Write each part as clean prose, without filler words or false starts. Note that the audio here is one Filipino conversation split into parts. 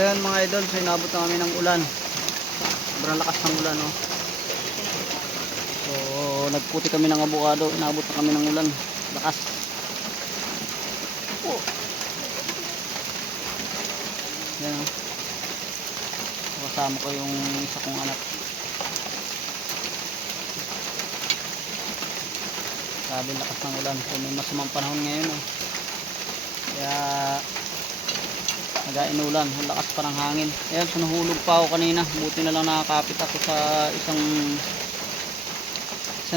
So yun mga idol, so inabot na kami ng ulan. Sobrang lakas ng ulan, no? So nagputi kami ng abukado, inabot na kami ng ulan. Lakas. Oh. Yan, no? Kasama ko yung isa kong anak. Sabi lakas ng ulan. So may masamang panahon ngayon, no? Kaya nag-inulan, ang lakas pa ng hangin. Ayan, so nahulog pa ako kanina. Buti na lang nakakapit ako sa isang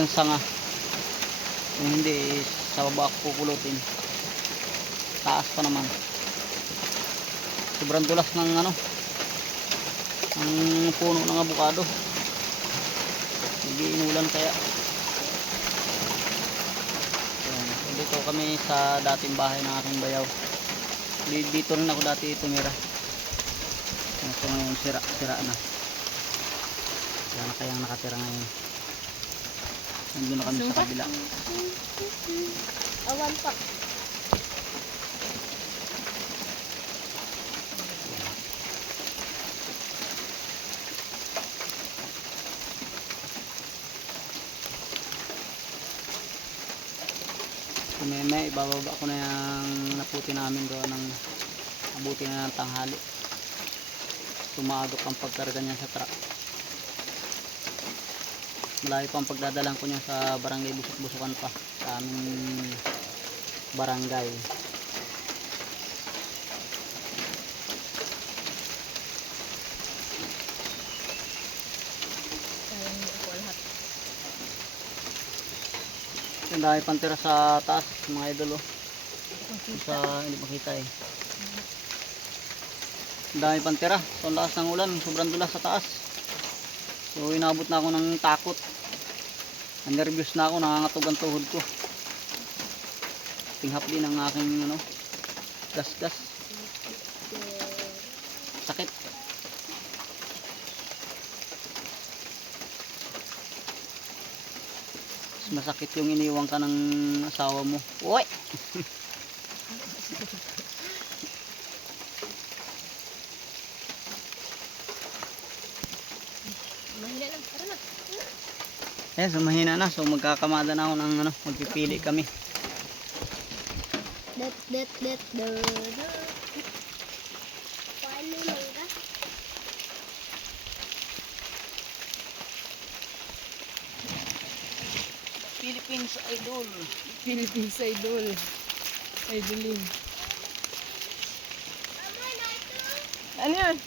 sanga. Kung hindi, sa baba ako pupulutin. Taas pa naman. Sobrang dulas ng ano, ang puno ng abukado. Nag-inulan kaya. Ayan, so dito kami sa dating bahay ng aking bayaw. Dito rin ako dati tumira. So ngayon sira na. Wala na kayang nakatira ngayon. Nandun na kami sa kabila. Awan pa. May ibababa ko na yung naputi namin doon ng abuti na ng tanghali. Tumagok ang pagkarga niya sa truck. Malayo pa ang pagdadalang ko niya sa barangay Busok-Busukan pa, sa aming barangay. Ang dami pang tira sa taas mga idol, oh. Sa hindi makita eh. Ang dami pang tira. So ang lakas ng ulan, sobrang dulas sa taas. So inabot na ako ng takot. Nervous na ako, nangangatog ang tuhod ko. Tinghapli ng aking ano, gas. Sakit. Masakit yung iniwan ka ng asawa mo. Uy! Mahina lang. Tara na. Eh, so mahina na. So magkakamada na ako ng ano, magpipili kami. Det. Paano mangga? Philippines Idol. Philippines Idol. Idolin. Ano yan?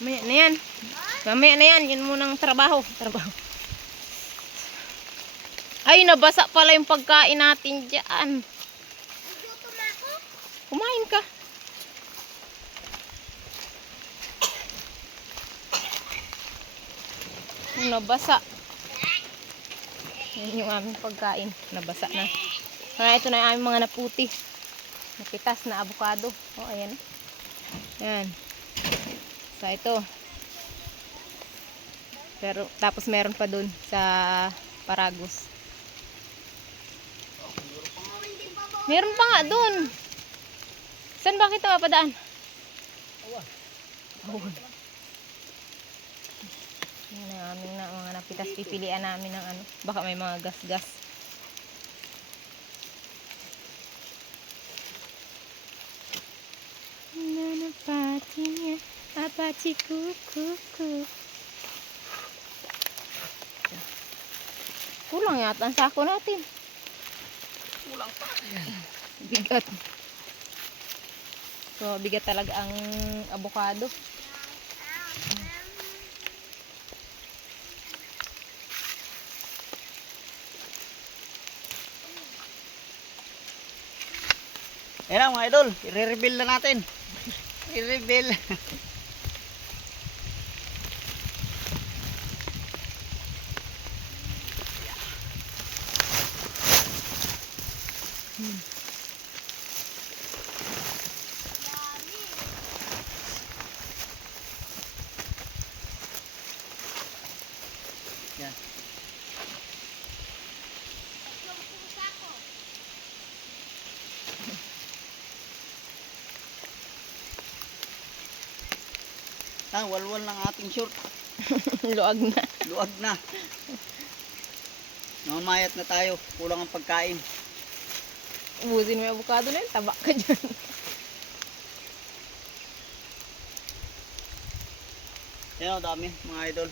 Mamaya na yan. Mamaya na yan. Yan munang trabaho. Ay, nabasa pala yung pagkain natin dyan. Kumain ka. Nabasa. Yan yung aming pagkain. Nabasa na. Ito na yung aming mga naputi. Napitas na avocado. Oh, ayan. Yan. So, ito. Pero, tapos meron pa dun sa Paragos. Meron pa nga dun. Saan ba kita mapadaan? Awan. Yan ang aming mga napitas. Pipilian namin ng ano. Baka may mga gas-gas. Apati kuku. Kulang yata ang sako natin. Kulang pa. Bigat. So, bigat talaga ang avocado. Ayan na mga idol, i-reveal na natin. I-reveal. Yan. Walwal ng ating short. Luag na. Luag na. Namamayat na tayo. Kulang ang pagkain. Ubusin mo yung avocado na yun. Taba ka dyan. Yan o, dami mga idol.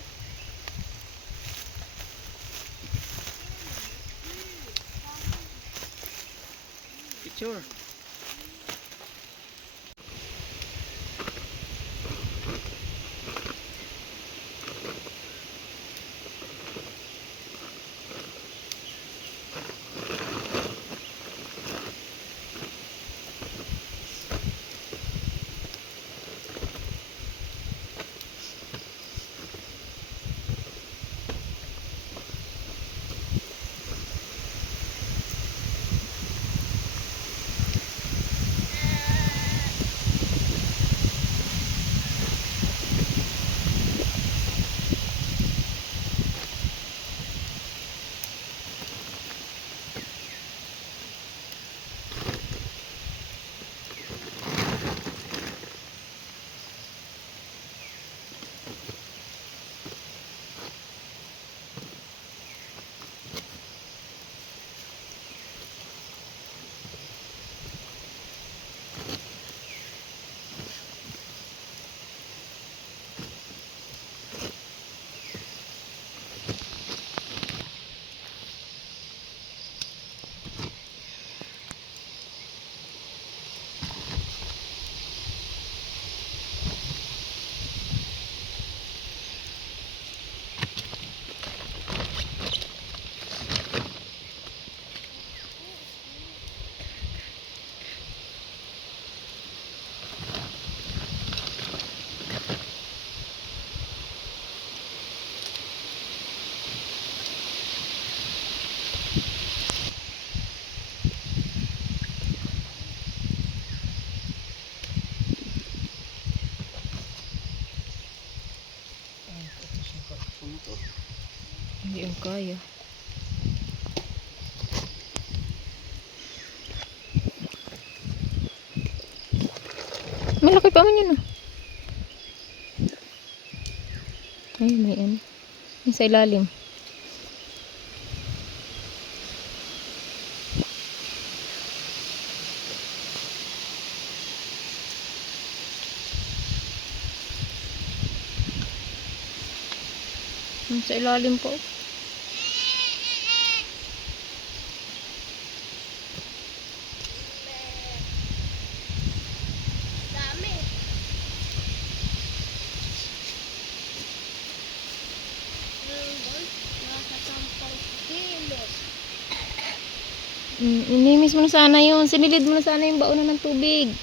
Picture. Hindi ang kaya. Malaki pa man yun ah. Ay, may ano. Yung sa ilalim. Yung sa ilalim po. Dami. Nasa 10 kilos. Inimis mo na sana yun. Sinilid mo na sana yung baunan ng tubig.